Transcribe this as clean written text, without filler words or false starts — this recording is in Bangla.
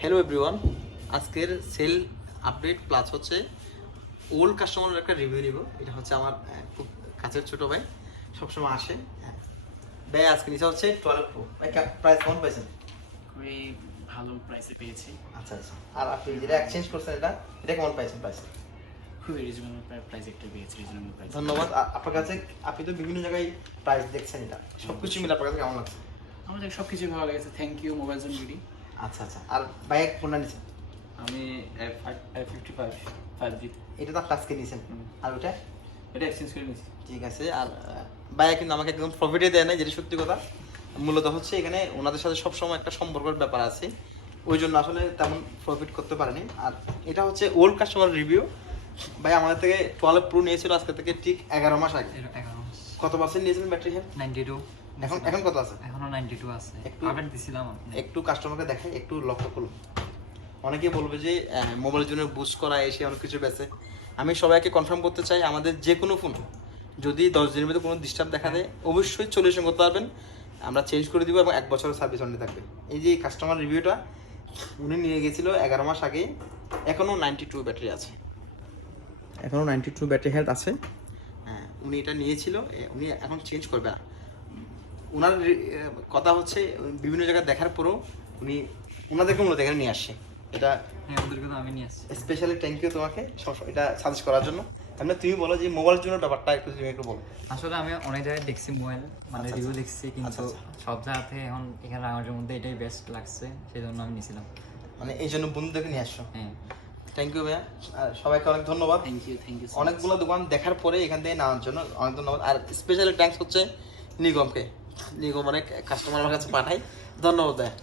হ্যালো এভরিওয়ান, আজকের সেল আপডেট প্লাস হচ্ছে ওল্ড কাস্টমারের একটা রিভিউ নিব। এটা হচ্ছে আমার খুব কাছের ছোটো ভাই, সবসময় আসে। ভাই আজকে নিচে হচ্ছে 12 প্রো। ভাই প্রাইস কেমন পাইছেন? খুবই ভালো প্রাইসে পেয়েছি। আচ্ছা আচ্ছা। আর আপনি যেটা এক্সচেঞ্জ করছেন এটা কেমন পাইছেন প্রাইস? খুবই রিজনেবল প্রাইস একটা পেয়েছি, রিজনেবল প্রাইস। ধন্যবাদ। আপনার কাছে আপনি তো বিভিন্ন জায়গায় প্রাইস দেখছেন, এটা সব কিছু মিলে আপনার কাছে কেমন লাগছে? আমাদের সব কিছু ভালো লেগেছে, thank you mobile zone BD. আচ্ছা আচ্ছা। আর ভাই কোনটা নিয়েছেন? আমি F55 5G, এটা তো আপনি আজকে নিয়েছেন, আর ওটা এটা এক্সচেঞ্জ করে নিয়েছি। ঠিক আছে। আর ভাইয়া কিন্তু আমাকে একদম প্রফিটে দেয় না, যেটা সত্যি কথা। মূলত হচ্ছে এখানে ওনাদের সাথে সবসময় একটা সম্পর্কের ব্যাপার আছে, ওই জন্য আসলে তেমন প্রফিট করতে পারেনি। আর এটা হচ্ছে ওল্ড কাস্টমার রিভিউ। ভাই আমাদের থেকে 12 প্রো নিয়েছিল আজকে থেকে ঠিক 11 মাস আগে। 11 কত পার্সেন্ট নিয়েছিলেন ব্যাটারি হেলথ? 92। এখন কত আছে? এখনো 92 আছে, একটু আপডেট দিছিলাম। একটু কাস্টমারকে দেখাই, একটু লক্ষ্য করুন। অনেকেই বলবে যে মোবাইলের জন্য বুস্ট করা এসে অনেক কিছু বেছে। আমি সবাইকে কনফার্ম করতে চাই, আমাদের যে কোনো ফোন যদি 10 দিনের মধ্যে কোনো ডিস্টার্ব দেখা দেয় অবশ্যই সলিউশন করতে পারবেন, আমরা চেঞ্জ করে দিব এবং 1 বছরের সার্ভিস ওয়ারেন্টি থাকবে। এই যে কাস্টমার রিভিউটা উনি নিয়ে গেছিল 11 মাস আগে, এখনও 92 ব্যাটারি আছে, এখনও 92 ব্যাটারি হেলথ আছে। হ্যাঁ, উনি এটা নিয়েছিল, উনি এখন চেঞ্জ করবে না। ওনার কথা হচ্ছে বিভিন্ন জায়গায় দেখার পরেও উনি ওনাদেরকে মূলত এখানে নিয়ে আসছে। এটা ওদেরকে তো আমি নিয়ে আসছি। স্পেশালি থ্যাংক ইউ তোমাকে এটা সাজেস্ট করার জন্য। তাহলে তুমি বলো যে মোবাইলের জন্য ব্যাপারটা তুমি একটু বলো। আসলে আমি অনেক জায়গায় দেখছি মোবাইল, মানে আচ্ছা, রিভিউ দেখছি, কিন্তু আচ্ছা, সব জায়গাতে এখন এখানে আমার মধ্যে এটাই বেস্ট লাগছে, সেই জন্য আমি নিয়েছিলাম। মানে এই জন্য বন্ধুদেরকে নিয়ে আসছো। হ্যাঁ, থ্যাংক ইউ ভাইয়া, আর সবাইকে অনেক ধন্যবাদ। থ্যাংক ইউ অনেকগুলো দোকান দেখার পরে এখান থেকে নেওয়ার জন্য অনেক ধন্যবাদ। আর স্পেশালি থ্যাঙ্কস হচ্ছে নিগম অনেক কাস্টমার আমার কাছে পাঠায়। ধন্যবাদ ভাইয়া।